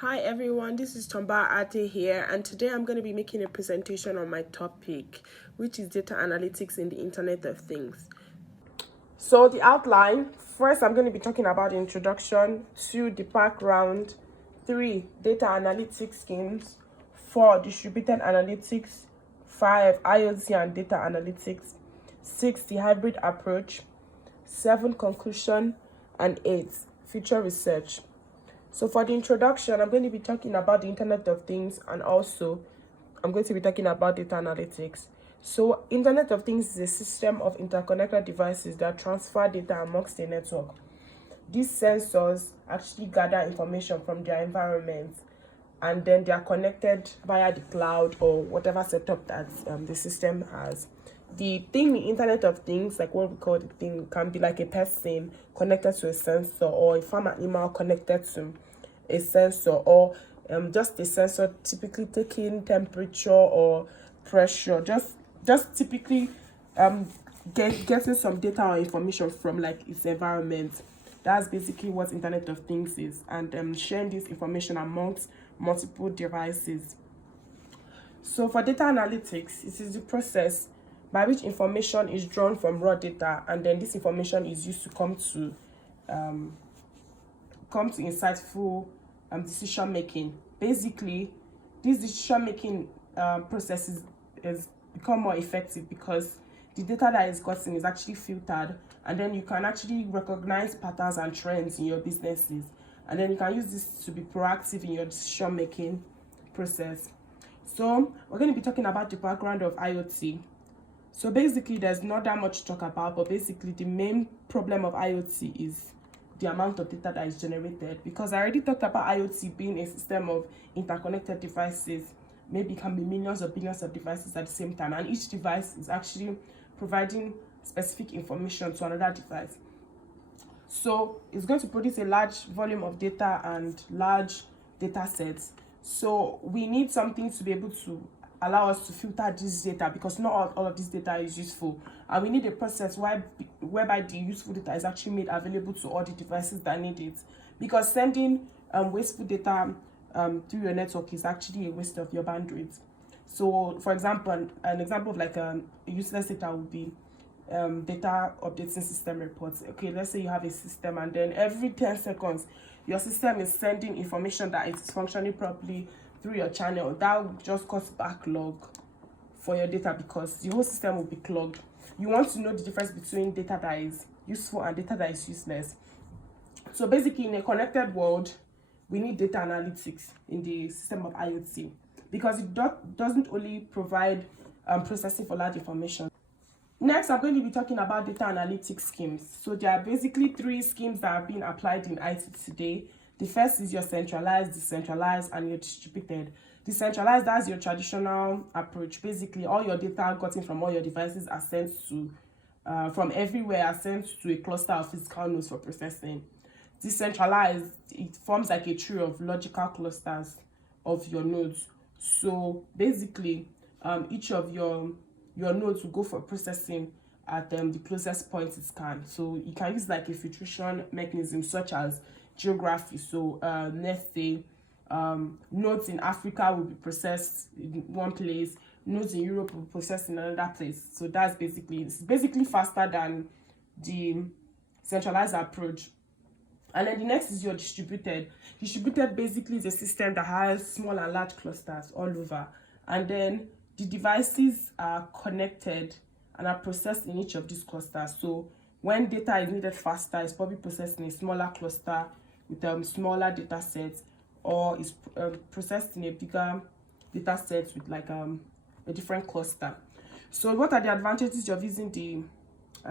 Hi everyone, this is Tomba Ate here, and today I'm going to be making a presentation on my topic, which is data analytics in the Internet of Things. So the outline, first I'm going to be talking about the introduction, 2, the background, 3, data analytics schemes, 4, distributed analytics, 5, IoT and data analytics, 6, the hybrid approach, 7, conclusion, and 8, future research. So for the introduction, I'm going to be talking about the Internet of Things, and also I'm going to be talking about data analytics. So Internet of Things is a system of interconnected devices that transfer data amongst a network. These sensors actually gather information from their environment, and then they are connected via the cloud or whatever setup that the system has. The thing, the Internet of Things, like what we call the thing, can be like a person connected to a sensor, or a farm animal connected to a sensor, or just a sensor typically taking temperature or pressure, just typically getting some data or information from like its environment. That's basically what Internet of Things is, and sharing this information amongst multiple devices. So for data analytics, it is the process by which information is drawn from raw data, and then this information is used to come to insightful decision making. Basically, this decision making process is become more effective because the data that is gotten is actually filtered, and then you can actually recognize patterns and trends in your businesses, and then you can use this to be proactive in your decision making process. So we're going to be talking about the background of IoT. So basically, there's not that much to talk about, but basically the main problem of IoT is the amount of data that is generated, because I already talked about IoT being a system of interconnected devices. Maybe it can be millions or billions of devices at the same time, and each device is actually providing specific information to another device. So it's going to produce a large volume of data and large data sets. So we need something to be able to allow us to filter this data, because not all of this data is useful, and we need a process whereby the useful data is actually made available to all the devices that need it, because sending wasteful data through your network is actually a waste of your bandwidth. So for example, an example of like useless data would be data updating system reports. Okay, let's say you have a system, and then every 10 seconds your system is sending information that is functioning properly through your channel. That will just cause backlog for your data, because the whole system will be clogged. You want to know the difference between data that is useful and data that is useless. So basically, in a connected world, we need data analytics in the system of IoT, because it doesn't only provide processing for large information. Next, I'm going to be talking about data analytics schemes. So there are basically 3 schemes that are being applied in IT today. The first is your centralized, decentralized, and your distributed. Decentralized, that's your traditional approach. Basically, all your data gotten from all your devices are sent to, from everywhere, are sent to a cluster of physical nodes for processing. Decentralized, it forms like a tree of logical clusters of your nodes. So basically, each of your nodes will go for processing at the closest point it can. So you can use like a filtration mechanism such as geography. So let's say nodes in Africa will be processed in one place, nodes in Europe will be processed in another place. So that's basically faster than the centralized approach. And then the next is your distributed. Distributed basically is a system that has small and large clusters all over, and then the devices are connected and are processed in each of these clusters. So when data is needed faster, it's probably processed in a smaller cluster with smaller data sets, or is processed in a bigger data set with like a different cluster. So what are the advantages of using the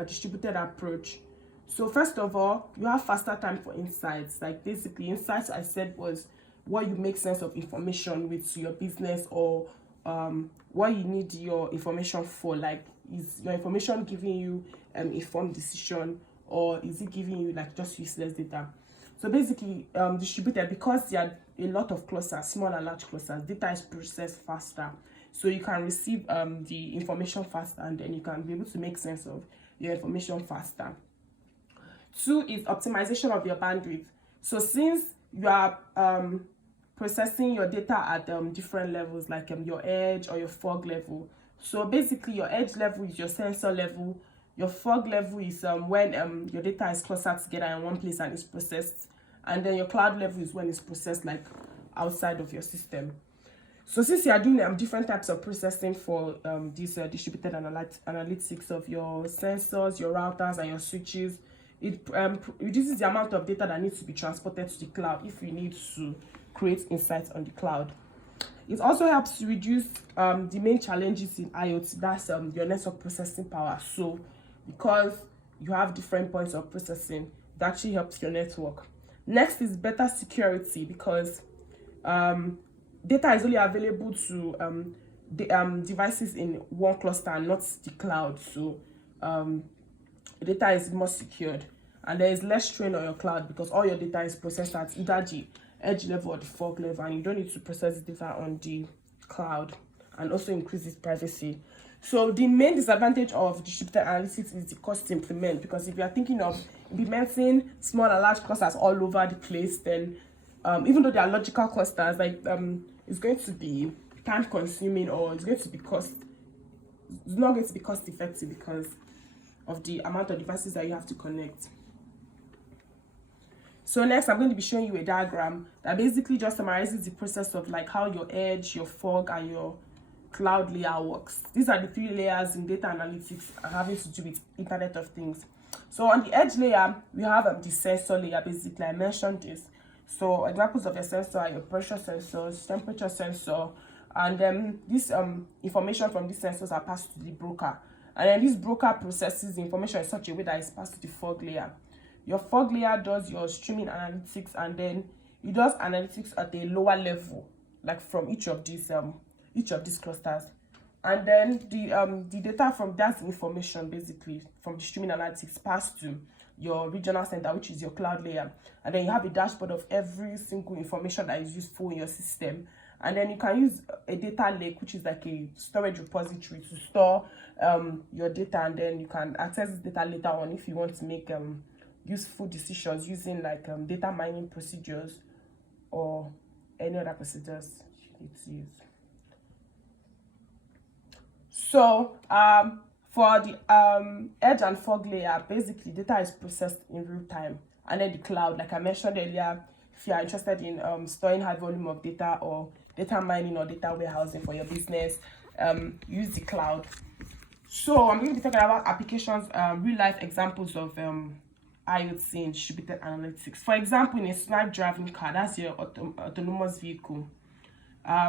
distributed approach? So first of all, you have faster time for insights. Like basically, insights I said was what you make sense of information with your business, or what you need your information for. Like, is your information giving you informed decision, or is it giving you like just useless data? So basically, distributed, because there are a lot of clusters, small and large clusters, data is processed faster. So you can receive the information faster, and then you can be able to make sense of your information faster. 2 is optimization of your bandwidth. So since you are processing your data at different levels, like your edge or your fog level. So basically, your edge level is your sensor level. Your fog level is when your data is clustered together in one place and it's processed. And then your cloud level is when it's processed like outside of your system. So since you are doing different types of processing for this distributed analytics of your sensors, your routers, and your switches, it reduces the amount of data that needs to be transported to the cloud if you need to create insights on the cloud. It also helps to reduce the main challenges in IoT, that's your network processing power. So because you have different points of processing, it actually helps your network. Next is better security, because data is only available to devices in one cluster and not the cloud. So data is more secured, and there is less strain on your cloud because all your data is processed at either the edge level or the fog level, and you don't need to process the data on the cloud, and also increases privacy. So the main disadvantage of distributed analytics is the cost to implement, because if you are thinking of implementing small and large clusters all over the place, then even though they are logical clusters, like it's going to be time consuming, or it's not going to be cost effective because of the amount of devices that you have to connect. So next, I'm going to be showing you a diagram that basically just summarizes the process of like how your edge, your fog, and your cloud layer works. These are the three layers in data analytics having to do with Internet of Things. So on the edge layer, we have the sensor layer. Basically, I mentioned this. So examples of your sensor are your pressure sensors, temperature sensor, and then this information from these sensors are passed to the broker. And then this broker processes the information in such a way that it's passed to the fog layer. Your fog layer does your streaming analytics, and then it does analytics at a lower level, like from each of these clusters. And then the data from that information, basically from the streaming analytics, passed to your regional center, which is your cloud layer. And then you have a dashboard of every single information that is useful in your system. And then you can use a data lake, which is like a storage repository, to store your data, and then you can access this data later on if you want to make useful decisions using like data mining procedures or any other procedures you need to use. So for the edge and fog layer, basically data is processed in real time. And then the cloud, like I mentioned earlier, if you are interested in storing high volume of data or data mining or data warehousing for your business, use the cloud. So I'm going to be talking about applications, real life examples of IoT and distributed analytics. For example, in a smart driving car, that's your autonomous vehicle.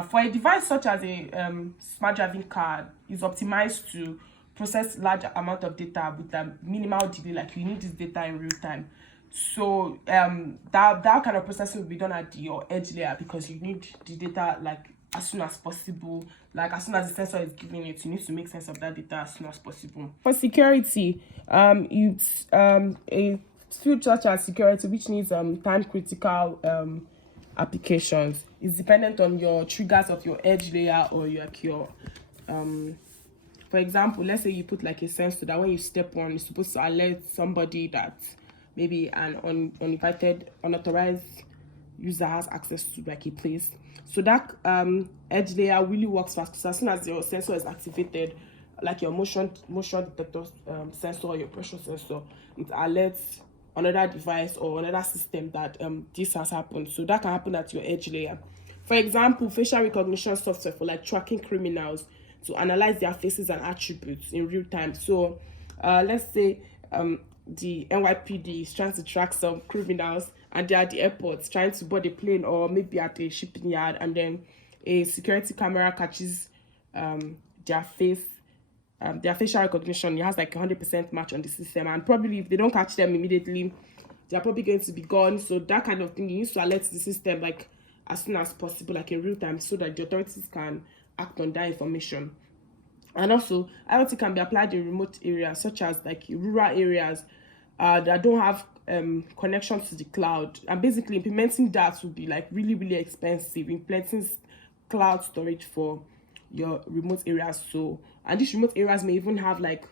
For a device such as a smart driving car, is optimized to process large amount of data with a minimal delay. Like you need this data in real time. So that kind of processing will be done at your edge layer, because you need the data like as soon as possible. Like as soon as the sensor is giving it, you need to make sense of that data as soon as possible. For security, it's a field such as security, which needs time critical applications, is dependent on your triggers of your edge layer, or your for example, let's say you put like a sensor that when you step on, it's supposed to alert somebody that maybe an uninvited, unauthorized user has access to like a place. So that edge layer really works fast, because as soon as your sensor is activated, like your motion detector sensor or your pressure sensor, it alerts another device or another system that this has happened. So that can happen at your edge layer. For example, facial recognition software for like tracking criminals, to analyze their faces and attributes in real time. So let's say the NYPD is trying to track some criminals, and they're at the airport trying to board a plane, or maybe at a shipping yard, and then a security camera catches their face, their facial recognition. It has like 100% match on the system, and probably if they don't catch them immediately, they're probably going to be gone. So that kind of thing, you need to alert the system like as soon as possible, like in real time, so that the authorities can act on that information. And also, IoT can be applied in remote areas, such as like rural areas that don't have connections to the cloud. And basically, implementing that would be like really, really expensive. Implementing cloud storage for your remote areas. So, and these remote areas may even have like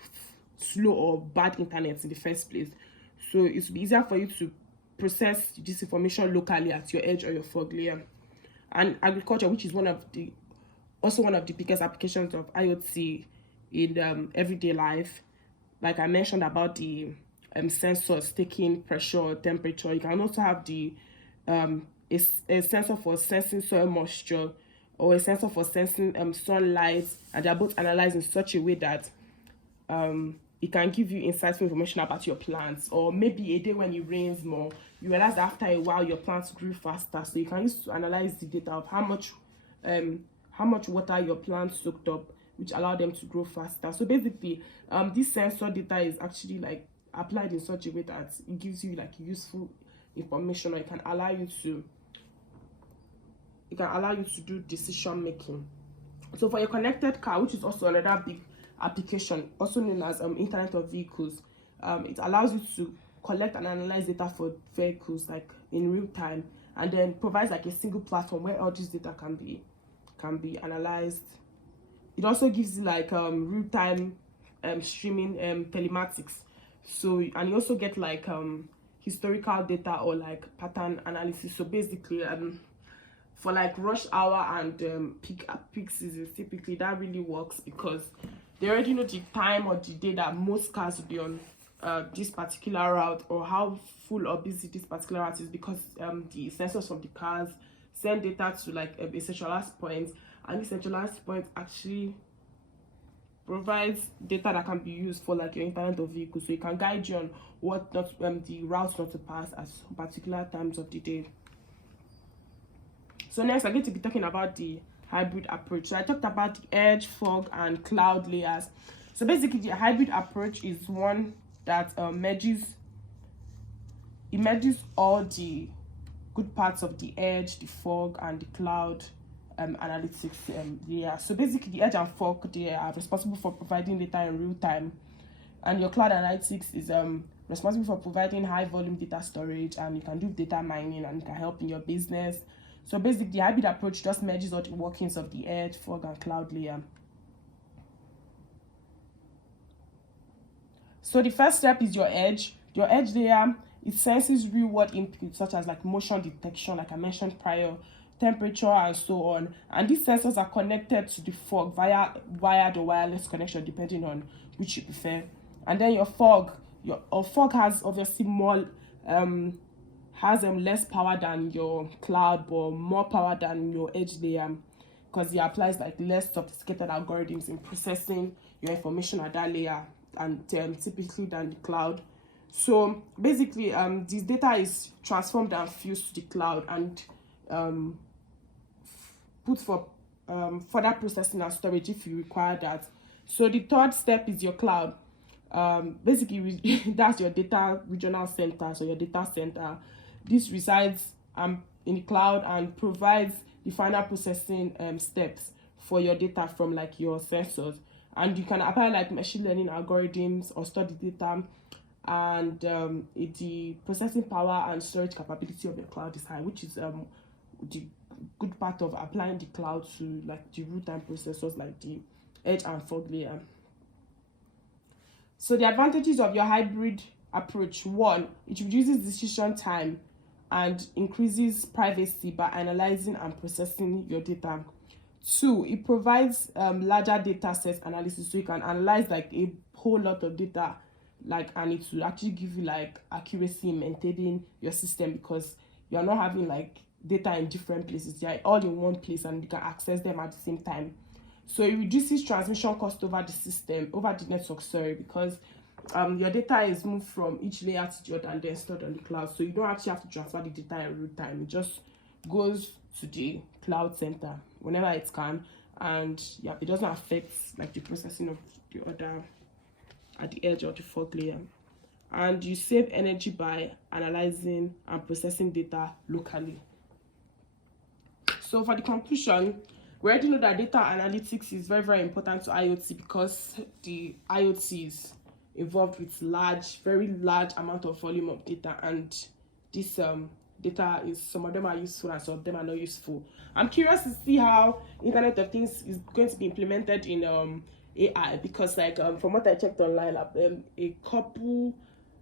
slow or bad internet in the first place. So it would be easier for you to process this information locally at your edge or your fog layer. and agriculture, which is also one of the biggest applications of IoT in everyday life. Like I mentioned about the sensors taking pressure, temperature. You can also have the a sensor for sensing soil moisture, or a sensor for sensing sunlight, and they're both analyzed in such a way that it can give you insightful information about your plants. Or maybe a day when it rains more, you realize that after a while your plants grew faster, so you can use to analyze the data of how much water your plants soaked up, which allow them to grow faster. So basically this sensor data is actually like applied in such a way that it gives you like useful information, or it can allow you to do decision making. So for your connected car, which is also another big application, also known as Internet of Vehicles, it allows you to collect and analyze data for vehicles like in real time, and then provides like a single platform where all this data can be analyzed. It also gives you like real time streaming telematics. So, and you also get like historical data or like pattern analysis. So basically for like rush hour and peak seasons, typically that really works because they already know the time or the day that most cars will be on this particular route, or how full or busy this particular route is, because the sensors from the cars send data to like a centralized point, and this centralized point actually provides data that can be used for like your Internet of Vehicles, so it can guide you on what not the routes not to pass at particular times of the day. So next, I'm going to be talking about the hybrid approach. So I talked about the edge, fog, and cloud layers. So basically, the hybrid approach is one that merges all the good parts of the edge, the fog, and the cloud analytics layer. So basically, the edge and fog, they are responsible for providing data in real time, and your cloud analytics is responsible for providing high volume data storage, and you can do data mining, and it can help in your business. So basically, the hybrid approach just merges all the workings of the edge, fog, and cloud layer. So the first step is your edge. Your edge layer, it senses real world inputs such as like motion detection, like I mentioned prior, temperature, and so on. And these sensors are connected to the fog via wired or wireless connection, depending on which you prefer. And then your fog has obviously more less power than your cloud, but more power than your edge layer, because it applies like less sophisticated algorithms in processing your information at that layer, and typically than the cloud. So basically this data is transformed and fused to the cloud, and put for further processing and storage if you require that. So the third step is your cloud. Basically that's your data regional center, so your data center. This resides in the cloud and provides the final processing steps for your data from like your sensors, and you can apply like machine learning algorithms or store the data, and the processing power and storage capability of the cloud is high, which is the good part of applying the cloud to like the real-time processors like the edge and fog layer. So the advantages of your hybrid approach: one, it reduces decision time and increases privacy by analyzing and processing your data. Two, it provides larger data set analysis, so you can analyze like a whole lot of data, like, and it will actually give you like accuracy in maintaining your system, because you are not having like data in different places. They are all in one place and you can access them at the same time. So it reduces transmission cost over the network, because your data is moved from each layer to the other and then stored on the cloud. So you don't actually have to transfer the data in real time. It just goes to the cloud center whenever it can, and yeah, it doesn't affect like the processing of the other at the edge or the fog layer. And you save energy by analyzing and processing data locally. So for the conclusion, we already know that data analytics is very, very important to IoT, because the IoT is involved with very large amount of volume of data, and this data is, some of them are useful and some of them are not useful. I'm curious to see how Internet of Things is going to be implemented in AI, because like from what I checked online, a couple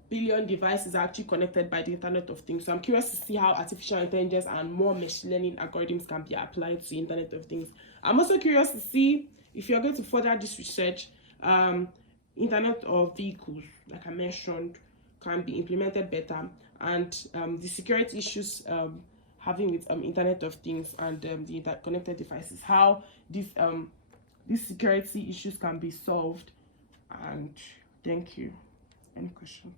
billion devices are actually connected by the Internet of Things. So I'm curious to see how artificial intelligence and more machine learning algorithms can be applied to Internet of Things. I'm also curious to see if you're going to further this research, Internet of Vehicles, like I mentioned, can be implemented better, and the security issues having with Internet of Things and the interconnected devices, how these security issues can be solved. And thank you. Any questions?